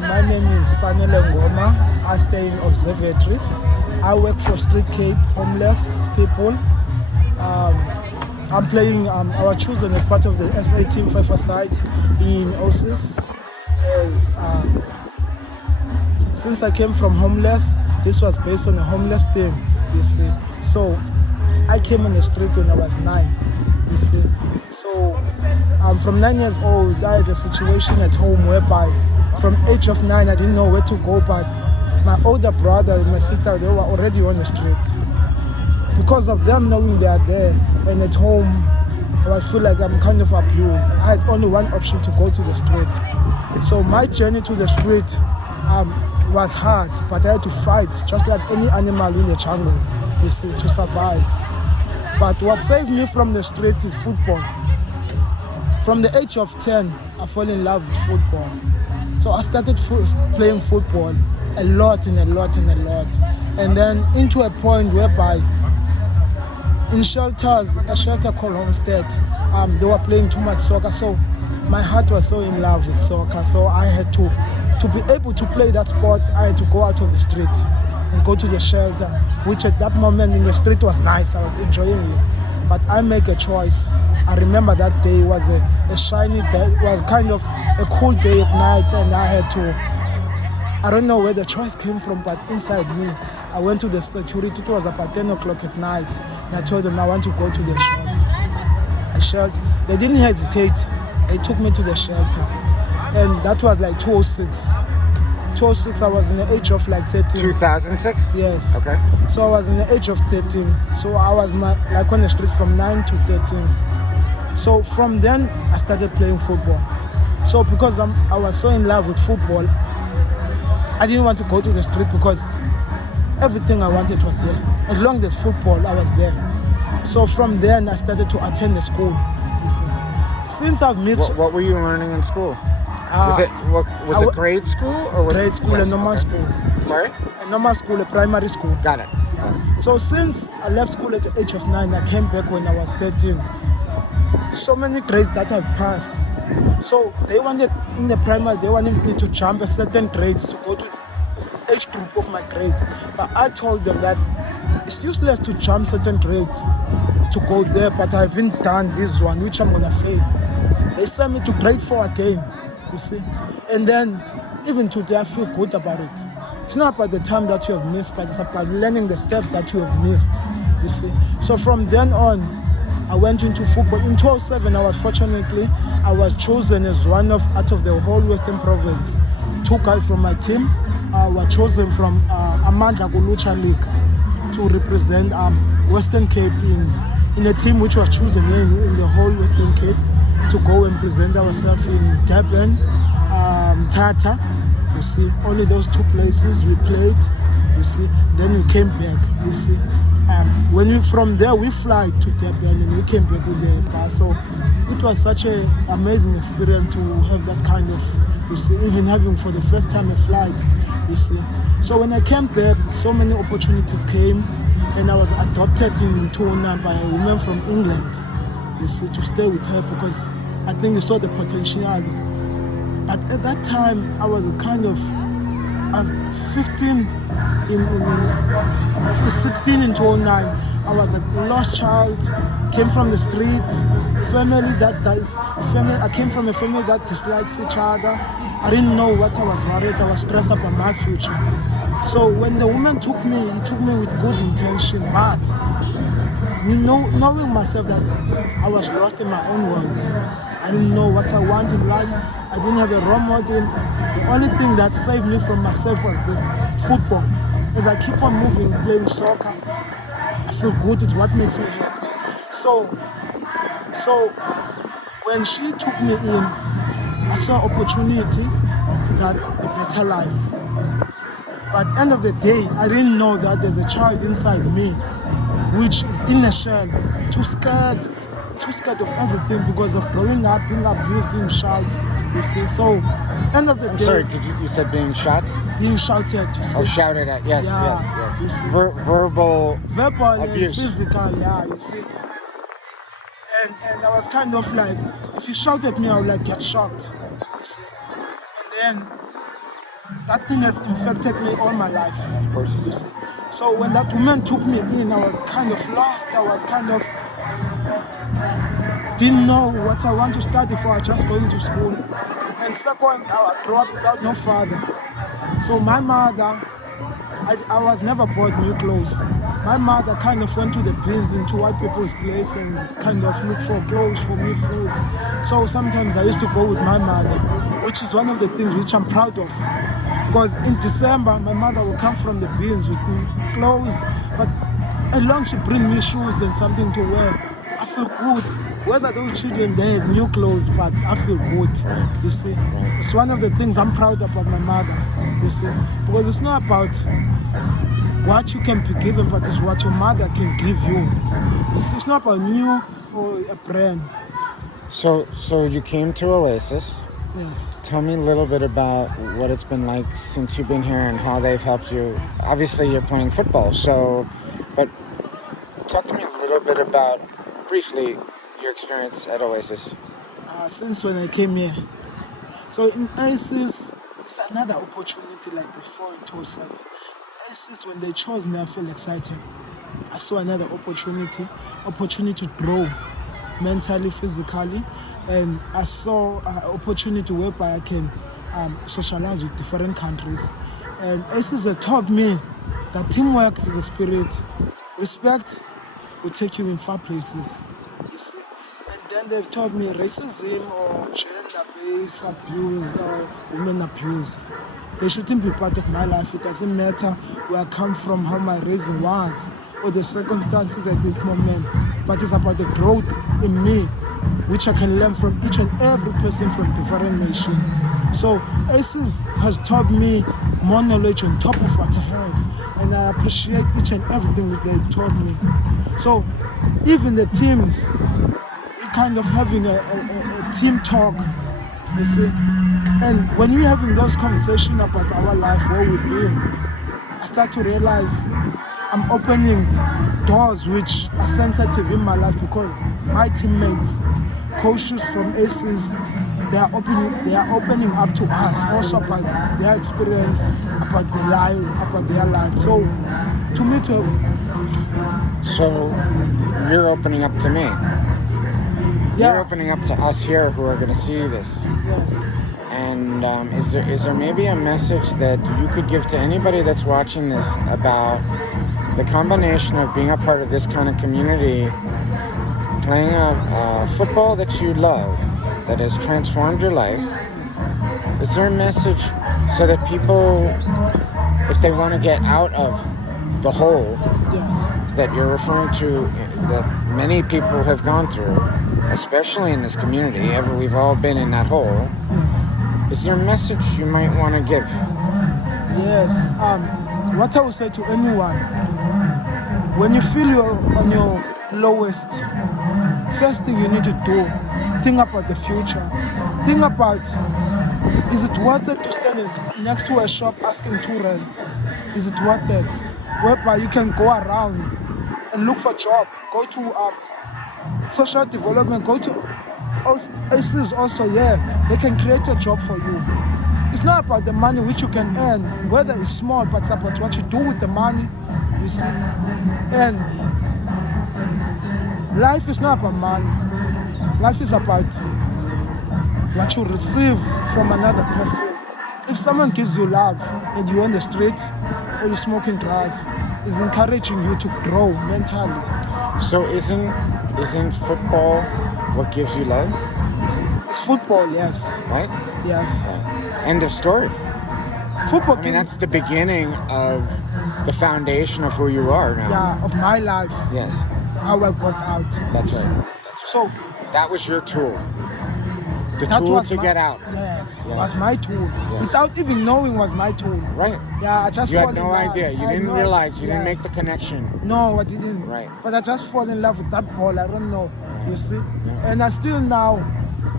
My name is Sanele Ngoma. I stay in Observatory. I work for Street Cape, homeless people. I'm playing, I was chosen as part of the SA Team 5-a-side in OSIS. Since I came from homeless, this was based on a homeless thing, you see. So I came on the street when I was 9, you see. So from 9 years old, I had a situation at home whereby from age of 9, I didn't know where to go, but my older brother and my sister, they were already on the street. Because of them knowing they are there and at home, I feel like I'm kind of abused. I had only one option to go to the street. So my journey to the street was hard, but I had to fight just like any animal in the jungle, you see, to survive. But what saved me from the street is football. From the age of 10, I fell in love with football. So I started playing football a lot. And then into a point whereby in shelters, a shelter called Homestead, they were playing too much soccer. So my heart was so in love with soccer. So I had to be able to play that sport, I had to go out of the street and go to the shelter, which at that moment in the street was nice. I was enjoying it. But I make a choice. I remember that day was a shiny day, it was kind of a cool day at night, and I had to, I don't know where the choice came from, but inside me, I went to the security. It was about 10 o'clock at night, and I told them I want to go to the shelter. They didn't hesitate. They took me to the shelter, and that was like 2006. 2006, I was in the age of like 13. 2006? Yes. Okay. So I was in the age of 13. So I was like on the street from 9 to 13. So from then, I started playing football. So because I was so in love with football, I didn't want to go to the street because everything I wanted was there. As long as there's football, I was there. So from then, I started to attend the school. You see. Since I've missed... What were you learning in school? Was it grade school or was grade school, a normal school? Sorry? A normal school, a primary school. Got it. Yeah. So since I left school at the age of 9, I came back when I was 13. So many grades that I've passed. So they wanted, in the primary, they wanted me to jump a certain grades to go to age group of my grades. But I told them that it's useless to jump certain grade to go there, but I haven't done this one, which I'm gonna fail. They sent me to grade 4 again. You see, and then even today I feel good about it. It's not about the time that you have missed, but it's about learning the steps that you have missed. You see, so from then on, I went into football. In 2007, I was chosen as one of out of the whole Western Province. 2 guys from my team were chosen from Amandla Kulucha League to represent Western Cape in a team which was chosen in the whole Western Cape, to go and present ourselves in Durban, Tata, you see, only those 2 places we played, you see, then we came back, you see. From there we fly to Durban and we came back with the bus. So it was such an amazing experience to have that kind of, you see, even having for the first time a flight, you see. So when I came back, so many opportunities came, and I was adopted in Tona by a woman from England, you see, to stay with her because I think they saw the potential. But at that time, I was 15 16 in 2009. I was a lost child, came from the street, I came from a family that dislikes each other. I didn't know what I was worried. I was stressed about my future. So when the woman took me, he took me with good intention, but knowing myself that I was lost in my own world. I didn't know what I want in life. I didn't have a role model. The only thing that saved me from myself was the football. As I keep on moving, playing soccer, I feel good. It's what makes me happy. So when she took me in, I saw opportunity, that a better life. But at the end of the day, I didn't know that there's a child inside me which is in a shell, too scared of everything because of growing up, being abused, being shot, you see. So, end of the day... Sorry, you said being shot? Being shouted, you see. Oh, shouted at, yes. You see. Verbal and abuse. physical, yeah, you see. And I was kind of like, if you shout at me, I would like get shocked, you see. And then that thing has infected me all my life. Of course. You see. So when that woman took me in, I was kind of lost. I was kind of didn't know what I want to study for. I was just going to school. And second, I grew up without no father. So my mother, I was never bought new clothes. My mother kind of went to the bins into white people's place and kind of looked for clothes for me, food. So sometimes I used to go with my mother, which is one of the things which I'm proud of. Because in December, my mother will come from the bins with me clothes, but as long as she bring me shoes and something to wear, I feel good. Whether those children they have new clothes, but I feel good. You see, it's one of the things I'm proud about my mother. You see, because it's not about what you can be given, but it's what your mother can give you. It's not about you or a brand. So you came to Oasis. Yes. Tell me a little bit about what it's been like since you've been here and how they've helped you. Obviously, you're playing football, but talk to me a little bit about, briefly, your experience at Oasis. Since when I came here. So in Oasis, it's another opportunity like before in 2007. Oasis, when they chose me, I feel excited. I saw another opportunity to grow mentally, physically, and I saw an opportunity whereby I can socialize with different countries. And Oasis has taught me that teamwork is a spirit. Respect will take you in far places, you see. And then they've taught me racism or gender-based abuse or women abuse. They shouldn't be part of my life. It doesn't matter where I come from, how my raising was, or the circumstances at that moment. But it's about the growth in me, which I can learn from each and every person from different nations. So ACES has taught me more knowledge on top of what I have. And I appreciate each and everything that they taught me. So even the teams, kind of having a team talk, you see. And when we're having those conversations about our life, where we've been, I start to realize I'm opening doors which are sensitive in my life because my teammates, coaches from ACES, they are opening up to us also about their experience, about their life. So to me So you're opening up to me. Yeah. You're opening up to us here who are going to see this. Yes. And is there maybe a message that you could give to anybody that's watching this about the combination of being a part of this kind of community, playing a football that you love, that has transformed your life? Is there a message so that people, if they want to get out of the hole Yes. that you're referring to, that many people have gone through, especially in this community, we've all been in that hole, is there a message you might want to give? Yes. What I would say to anyone, when you feel you're on your lowest, first thing you need to do, think about the future. Think about, is it worth it to stand next to a shop asking to rent? Is it worth it? Whereby you can go around and look for a job, go to social development, go to ACES also, they can create a job for you. It's not about the money which you can earn, whether it's small, but it's about what you do with the money, you see. And life is not about money. Life is about what you receive from another person. If someone gives you love and you're on the street or you're smoking drugs, it's encouraging you to grow mentally. So isn't football what gives you love? It's football, yes. Right? Yes. Right. End of story. Football. I mean, that's the beginning of the foundation of who you are now. Yeah, of my life. Yes. How I got out. That's right. So that was your tool. The that tool was to my, get out. Yes, Yes. was my tool. Yes. Without even knowing was my tool. Right. Yeah, I just You fall had in no love. idea. You I didn't know- realize. You didn't yes. make the connection. No, I didn't. Right. But I just fall in love with that ball. I don't know. You see? And I still now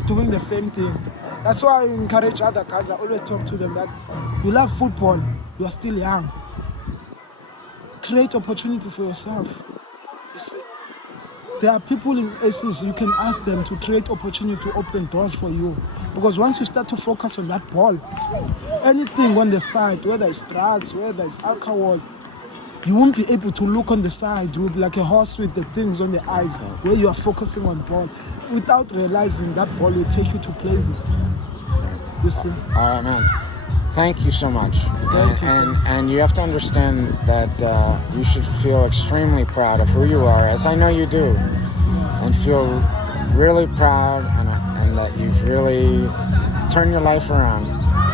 doing the same thing. That's why I encourage other guys. I always talk to them that you love football. You are still young. Create opportunity for yourself. You see? There are people in ACES, you can ask them to create opportunity to open doors for you. Because once you start to focus on that ball, anything on the side, whether it's drugs, whether it's alcohol, you won't be able to look on the side. You'll be like a horse with the things on the eyes, where you are focusing on ball, without realizing that ball will take you to places. You see? All right, man. Thank you so much. Thank you. And you have to understand that you should feel extremely proud of who you are, as I know you do, and feel really proud and that you've really turned your life around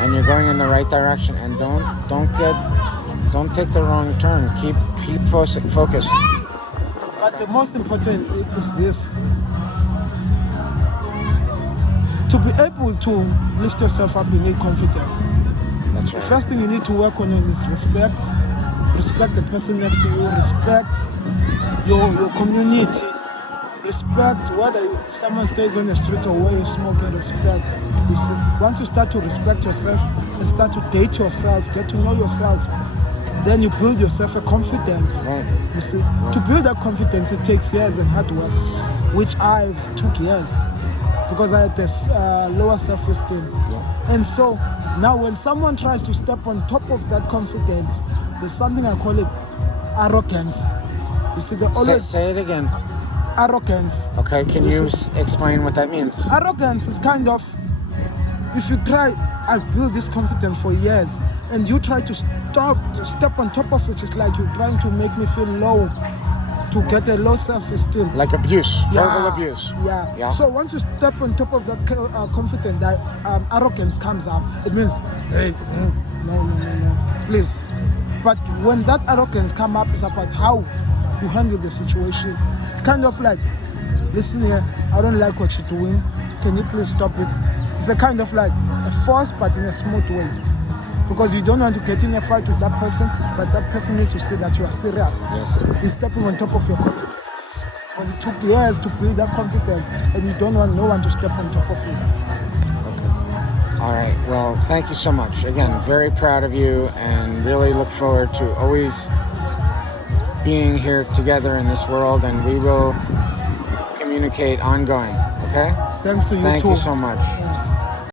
and you're going in the right direction. And don't take the wrong turn. Keep focused. But the most important is this: to be able to lift yourself up, you need confidence. That's The right. first thing you need to work on is respect. Respect the person next to you. Respect your community. Respect whether someone stays on the street or where you're smoking. Respect. You see, once you start to respect yourself and start to date yourself, get to know yourself, then you build yourself a confidence. Right. You see, to build that confidence, it takes years and hard work, which I've took years because I had this lower self-esteem. Yeah. And so now when someone tries to step on top of that confidence, there's something I call it arrogance. You see, they always Say it again. arrogance. Okay, can You you see- explain what that means? Arrogance is kind of, if you try, I've built this confidence for years, and you try to step on top of it, it's like you're trying to make me feel low, to get a low self-esteem. Like abuse, verbal Yeah, abuse. Yeah. Yeah. So once you step on top of that confidence, that arrogance comes up. It means, hey, no, please. But when that arrogance comes up, it's about how you handle the situation. Kind of like, listen here, I don't like what you're doing. Can you please stop it? It's a kind of like a force, but in a smooth way. Because you don't want to get in a fight with that person, but that person needs to see that you are serious. Yes. He's stepping on top of your confidence. Because it took years to build that confidence, and you don't want no one to step on top of you. Okay. All right. Well, thank you so much. Again, very proud of you and really look forward to always being here together in this world, and we will communicate ongoing. Okay? Thanks to you Thank too. you so much. Yes.